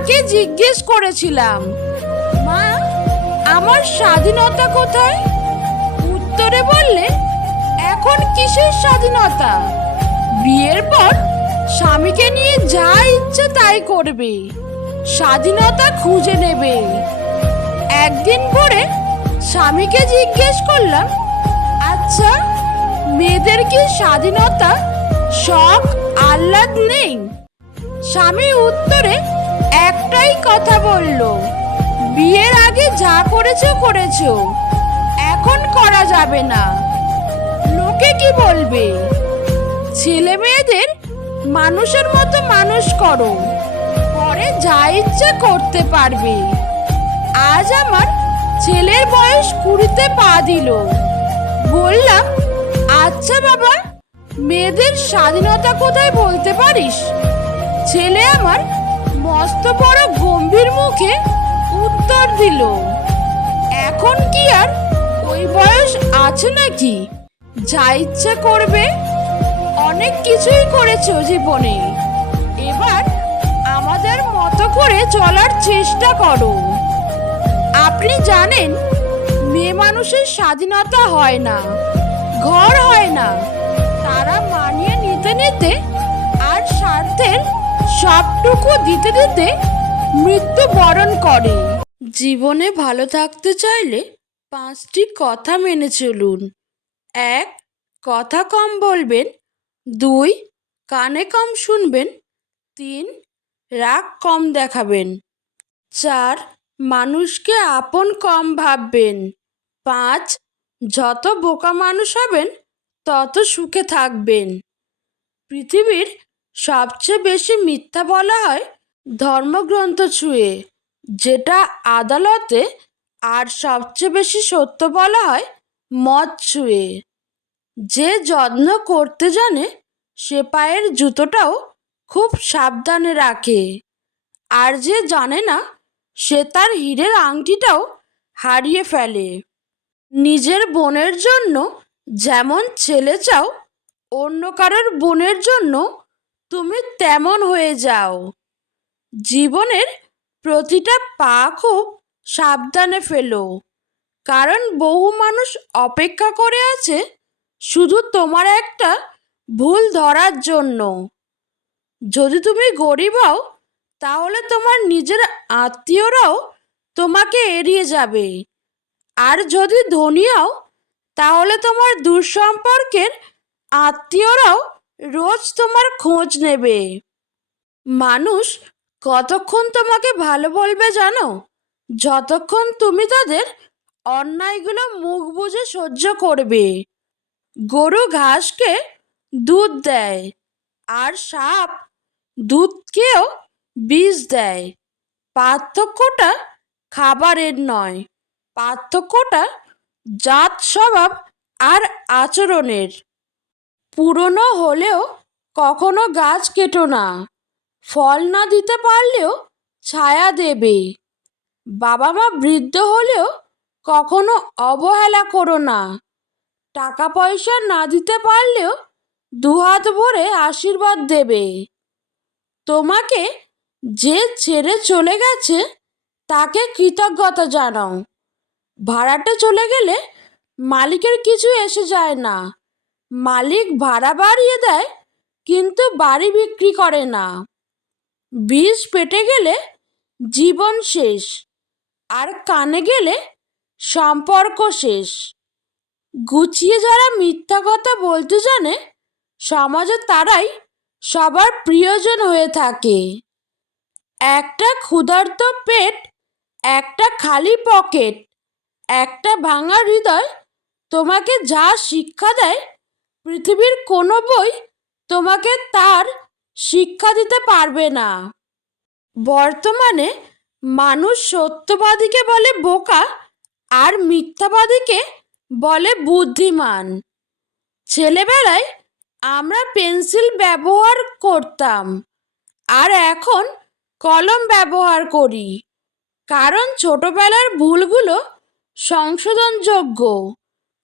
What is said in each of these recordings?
মাকে জিজ্ঞেস করেছিলাম, মা, আমার স্বাধীনতা কোথায়? উত্তরে বললে, এখন কিসের স্বাধীনতা? বিয়ের পর স্বামীকে নিয়ে যা ইচ্ছে তাই করবে, স্বাধীনতা খুঁজে নেবে। একদিন পরে স্বামীকে জিজ্ঞেস করলাম আচ্ছা মেয়েদের কি স্বাধীনতা শখ, আহ্লাদ নেই? স্বামী উত্তরে একটাই কথা বলল, বিয়ের আগে যা করেছ করেছ। এখন করা যাবে না। লোকে কি বলবে? ছেলে মেয়েদের মানুষের মতো মানুষ করো, পরে যা ইচ্ছে করতে পারবে। আজ আমার ছেলের বয়স কুড়িতে পা দিল। বললাম আচ্ছা বাবা, মেয়েদের স্বাধীনতা কোথায় বলতে পারিস? ছেলে আমার মস্ত বড় গম্ভীর মুখে উত্তর দিল, এখন কি আর? ওই বয়স আছে নাকি? যা ইচ্ছা করবে, অনেক কিছুই করেছ জীবনে। এবার আমাদের মতো করে চলার চেষ্টা করো। আপনি জানেন, মেয়ে মানুষের স্বাধীনতা হয় না, ঘর হয় না। তারা মানিয়ে নিতে নিতে আর স্বার্থের সবটুকু দিতে দিতে মৃত্যু বরণ করে। জীবনে ভালো থাকতে চাইলে পাঁচটি কথা মেনে চলুন। এক, কথা কম বলবেন। দুই, কানে কম শুনবেন। তিন, রাগ কম দেখাবেন। চার, মানুষকে আপন কম ভাববেন। পাঁচ, যত বোকা মানুষ হবেন, তত সুখে থাকবেন। পৃথিবীর সবচেয়ে বেশি মিথ্যা বলা হয় ধর্মগ্রন্থ ছুঁয়ে, যেটা আদালতে আর সবচেয়ে বেশি সত্য বলা হয় মদ ছুঁয়ে। যে যত্ন করতে জানে, সে পায়ের জুতোটাও খুব সাবধানে রাখে। আর যে জানে না, সে তার হীরের আংটিটাও হারিয়ে ফেলে। নিজের বোনের জন্য যেমন ছেলে চাও, অন্য কারোর বোনের জন্য তুমি তেমন হয়ে যাও। জীবনের প্রতিটা পা খুব সাবধানে ফেলো। কারণ বহু মানুষ অপেক্ষা করে আছে শুধু তোমার একটা ভুল ধরার জন্য। যদি তুমি গরিব হও, তাহলে তোমার নিজের আত্মীয়রাও তোমাকে এড়িয়ে যাবে। আর যদি ধনী হও, তাহলে তোমার দুঃসম্পর্কের আত্মীয়রাও রোজ তোমার খোঁজ নেবে। মানুষ, কতক্ষণ তোমাকে ভালো বলবে জানো? যতক্ষণ তুমি তাদের অন্যায়গুলো মুখ বুজে সহ্য করবে। গরু ঘাসকে দুধ দেয়, আর সাপ দুধকেও বিষ দেয়। পার্থক্যটা খাবারের নয়, পার্থক্যটা জাত স্বভাব আর আচরণের। পুরনো হলেও কখনো গাছ কেটো না। ফল না দিতে পারলেও ছায়া দেবে। বাবা মা বৃদ্ধ হলেও কখনো অবহেলা করো না। টাকা পয়সা না দিতে পারলেও দুহাত ভরে আশীর্বাদ দেবে। তোমাকে যে ছেড়ে চলে গেছে, তাকে কৃতজ্ঞতা জানাও। ভাড়াটে চলে গেলে মালিকের কিছু এসে যায় না। মালিক ভাড়া বাড়িয়ে দেয়, কিন্তু বাড়ি বিক্রি করে না। বিষ পেটে গেলে জীবন শেষ, আর কানে গেলে সম্পর্ক শেষ। গুছিয়ে যারা মিথ্যা কথা বলতে জানে, সমাজে তারাই সবার প্রিয়জন হয়ে থাকে। একটা ক্ষুধার্ত পেট, একটা খালি পকেট, একটা ভাঙা হৃদয় তোমাকে যা শিক্ষা দেয় পৃথিবীর কোনো বই তোমাকে তার শিক্ষা দিতে পারবে না। বর্তমানে মানুষ সত্যবাদীকে বলে বোকা আর মিথ্যাবাদীকে বলে বুদ্ধিমান। ছেলেবেলায় আমরা পেন্সিল ব্যবহার করতাম আর এখন কলম ব্যবহার করি। কারণ ছোটবেলার ভুলগুলো সংশোধনযোগ্য।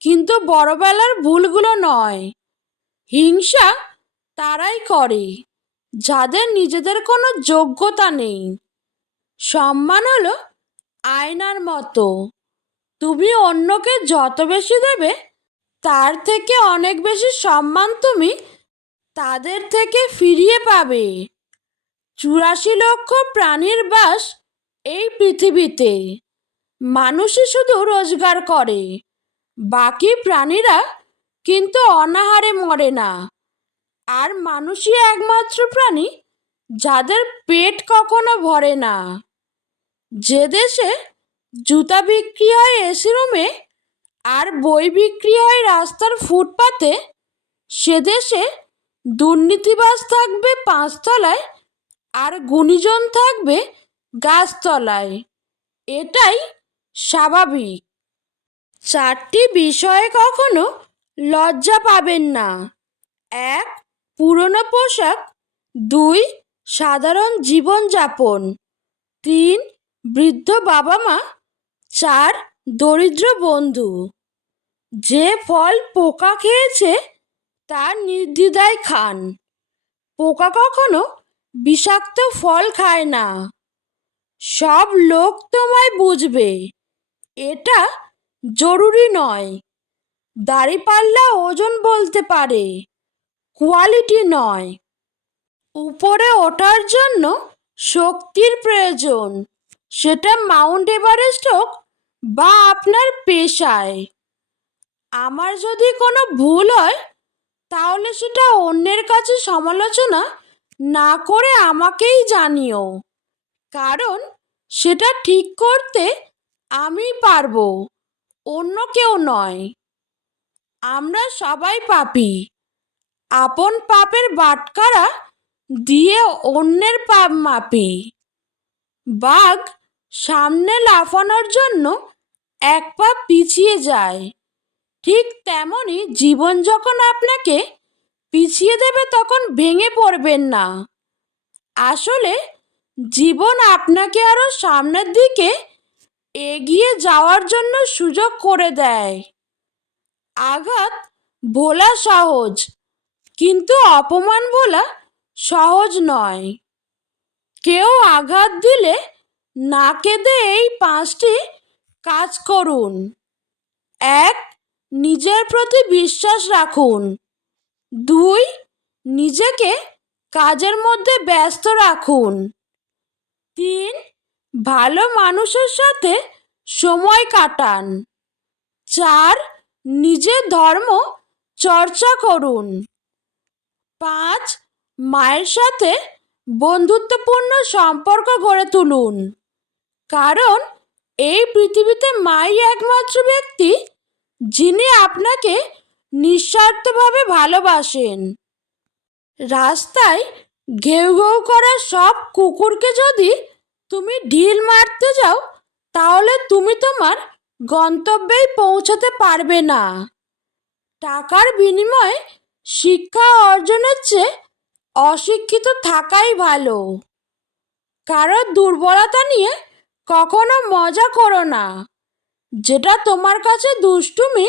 কিন্তু বড়বেলার ভুলগুলো নয়। হিংসা তারাই করে, যাদের নিজেদের কোনো যোগ্যতা নেই। সম্মান হলো আয়নার মতো। তুমি অন্যকে যত বেশি দেবে, তার থেকে অনেক বেশি সম্মান তুমি তাদের থেকে ফিরিয়ে পাবে। চুরাশি লক্ষ প্রাণীর বাস এই পৃথিবীতে। মানুষই শুধু রোজগার করে। বাকি প্রাণীরা কিন্তু অনাহারে মরে না। আর মানুষই একমাত্র প্রাণী যাদের পেট কখনো ভরে না। যে দেশে জুতা বিক্রি হয় এসি রুমে আর বই বিক্রি হয় রাস্তার ফুটপাতে, সে দেশে দুর্নীতিবাস থাকবে পাঁচতলায় আর গুণীজন থাকবে গাছতলায়। এটাই স্বাভাবিক। চারটি বিষয়ে কখনো লজ্জা পাবেন না। এক, পুরনো পোশাক। দুই, সাধারণ জীবনযাপন। তিন, বৃদ্ধ বাবা মা চার, দরিদ্র বন্ধু। যে ফল পোকা খেয়েছে, তার নির্দ্বিধায় খান। পোকা কখনো বিষাক্ত ফল খায় না। সব লোক তোমায় বুঝবে। এটা জরুরি নয়। দাড়িপাল্লা ওজন বলতে পারে কোয়ালিটি নয়। উপরে ওঠার জন্য শক্তির প্রয়োজন, সেটা মাউন্ট এভারেস্ট হোক বা আপনার পেশায়। আমার যদি কোনো ভুল হয়, তাহলে সেটা অন্যের কাছে সমালোচনা না করে আমাকেই জানিও। কারণ সেটা ঠিক করতে আমি পারব। অন্য কেউ নয়। আমরা সবাই পাপি। আপন পাপের বাটকারা দিয়ে অন্যের পাপ মাপি। বাঘ সামনে লাফানোর জন্য এক পা পিছিয়ে যায়। ঠিক তেমনই জীবন যখন আপনাকে পিছিয়ে দেবে তখন ভেঙে পড়বেন না। আসলে জীবন আপনাকে আরও সামনের দিকে এগিয়ে যাওয়ার জন্য সুযোগ করে দেয়। আঘাত ভোলা সহজ, কিন্তু অপমান ভোলা সহজ নয়। কেউ আঘাত দিলে না কেঁদে এই পাঁচটি কাজ করুন। এক, নিজের প্রতি বিশ্বাস রাখুন। দুই, নিজেকে কাজের মধ্যে ব্যস্ত রাখুন। তিন ভালো মানুষের সাথে সময় কাটান। চার, নিজের ধর্ম চর্চা করুন। পাঁচ, মায়ের সাথে বন্ধুত্বপূর্ণ সম্পর্ক গড়ে তুলুন। কারণ এই পৃথিবীতে মাই একমাত্র ব্যক্তি, যিনি আপনাকে নিঃস্বার্থভাবে ভালোবাসেন। রাস্তায় ঘেউ ঘেউ করা সব কুকুরকে যদি তুমি ঢিল মারতে যাও, তাহলে তুমি তোমার গন্তব্যেই পৌঁছাতে পারবে না। টাকার বিনিময়ে শিক্ষা অর্জনের চেয়ে অশিক্ষিত থাকাই ভালো। কারও দুর্বলতা নিয়ে কখনো মজা করো না। যেটা তোমার কাছে দুষ্টুমি,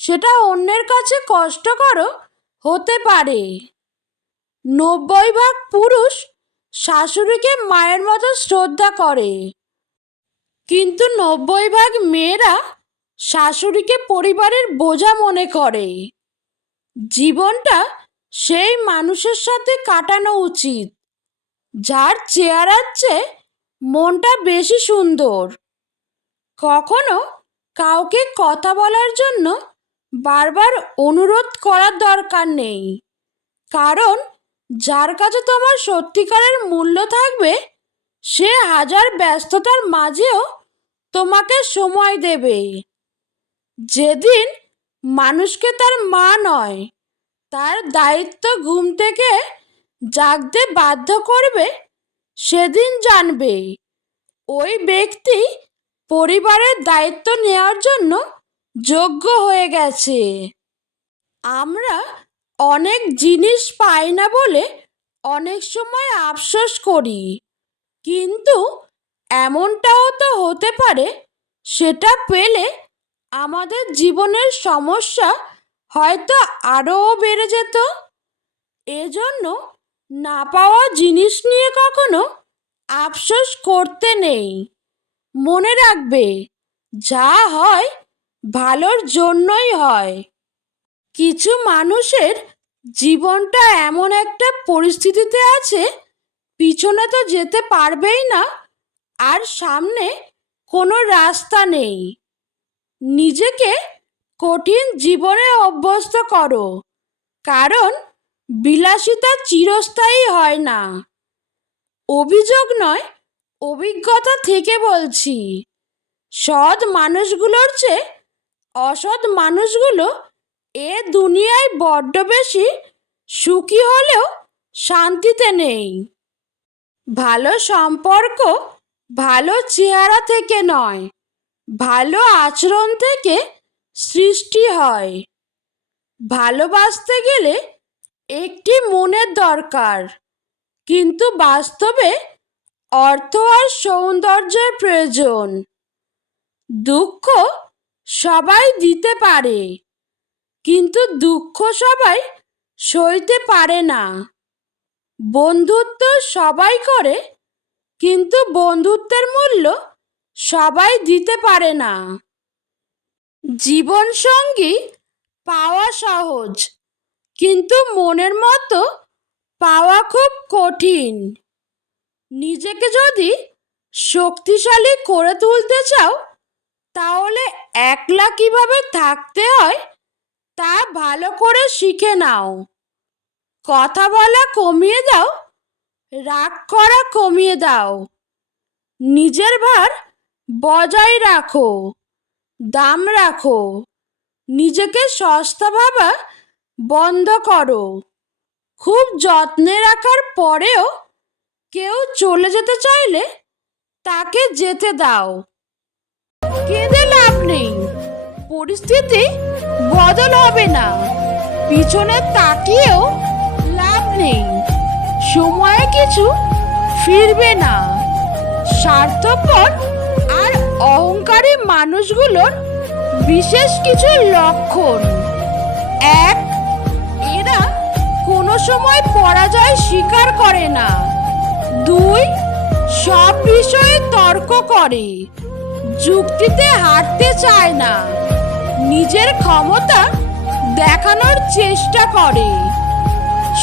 সেটা অন্যের কাছে কষ্টকর হতে পারে। নব্বই ভাগ পুরুষ শাশুড়িকে মায়ের মতো শ্রদ্ধা করে। কিন্তু নব্বই ভাগ মেয়েরা শাশুড়িকে পরিবারের বোঝা মনে করে। জীবনটা সেই মানুষের সাথে কাটানো উচিত, যার চেহারার চেয়ে মনটা বেশি সুন্দর। কখনো কাউকে কথা বলার জন্য বারবার অনুরোধ করার দরকার নেই, কারণ যার কাছে তোমার সত্যিকারের মূল্য থাকবে, সে হাজার ব্যস্ততার মাঝেও তোমাকে সময় দেবে। যেদিন মানুষকে তার মা নয়, তার দায়িত্ব ঘুম থেকে জাগতে বাধ্য করবে, সেদিন জানবে। ওই ব্যক্তি পরিবারের দায়িত্ব নেওয়ার জন্য যোগ্য হয়ে গেছে। আমরা অনেক জিনিস পাই না বলে অনেক সময় আফসোস করি। কিন্তু এমনটাও তো হতে পারে, সেটা পেলে আমাদের জীবনের সমস্যা হয়তো আরও বেড়ে যেত। এজন্য না পাওয়া জিনিস নিয়ে কখনো আফসোস করতে নেই। মনে রাখবে, যা হয় ভালোর জন্যই হয়। কিছু মানুষের জীবনটা এমন একটা পরিস্থিতিতে আছে, পিছনে তো যেতে পারবেই না, আর সামনে কোনো রাস্তা নেই। নিজেকে কঠিন জীবনে অভ্যস্ত করো, কারণ বিলাসিতা চিরস্থায়ী হয় না। অভিযোগ নয়, অভিজ্ঞতা থেকে বলছি, সৎ মানুষগুলোর চেয়ে অসৎ মানুষগুলো এ দুনিয়ায় বড্ড বেশি সুখী হলেও শান্তিতে নেই। ভালো সম্পর্ক ভালো চেহারা থেকে নয়, ভালো আচরণ থেকে সৃষ্টি হয়। ভালোবাসতে গেলে একটি মনের দরকার, কিন্তু বাস্তবে অর্থ আর সৌন্দর্যের প্রয়োজন। দুঃখ সবাই দিতে পারে। কিন্তু দুঃখ সবাই সইতে পারে না। বন্ধুত্ব সবাই করে, কিন্তু বন্ধুত্বের মূল্য সবাই দিতে পারে না। জীবন সঙ্গী পাওয়া সহজ, কিন্তু মনের মতো পাওয়া খুব কঠিন। নিজেকে যদি শক্তিশালী করে তুলতে চাও, তাহলে একলা কীভাবে থাকতে হয় তা ভালো করে শিখে নাও। কথা বলা কমিয়ে দাও, রাগ করা কমিয়ে দাও। নিজের ভার বজায় রাখো, দাম রাখো, নিজেকে সস্তা ভাবা বন্ধ করো। খুব যত্নে রাখার পরেও কেউ চলে যেতে চাইলে তাকে যেতে দাও। কেঁদে লাভ নেই। পরিস্থিতি বদল হবে না। পিছনে তাকিয়েও লাভ নেই। সময়ে কিছু ফিরবে না। স্বার্থপর আর অহংকারী মানুষগুলোর বিশেষ কিছু লক্ষণ। এক, এরা কোনো সময় পরাজয় স্বীকার করে না। দুই, সব বিষয়ে তর্ক করে। যুক্তিতে হারতে চায় না। নিজের ক্ষমতা দেখানোর চেষ্টা করে।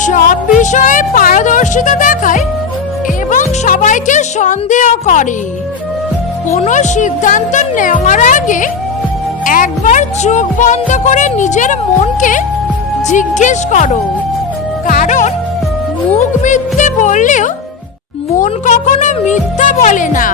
সব বিষয়ে পারদর্শিতা দেখায় এবং সবাইকে সন্দেহ করে। কোনো সিদ্ধান্ত নেওয়ার আগে একবার চোখ বন্ধ করে নিজের মনকে জিজ্ঞেস করো। কারণ মুখ মিথ্যে বললেও মন কখনো মিথ্যা বলে না।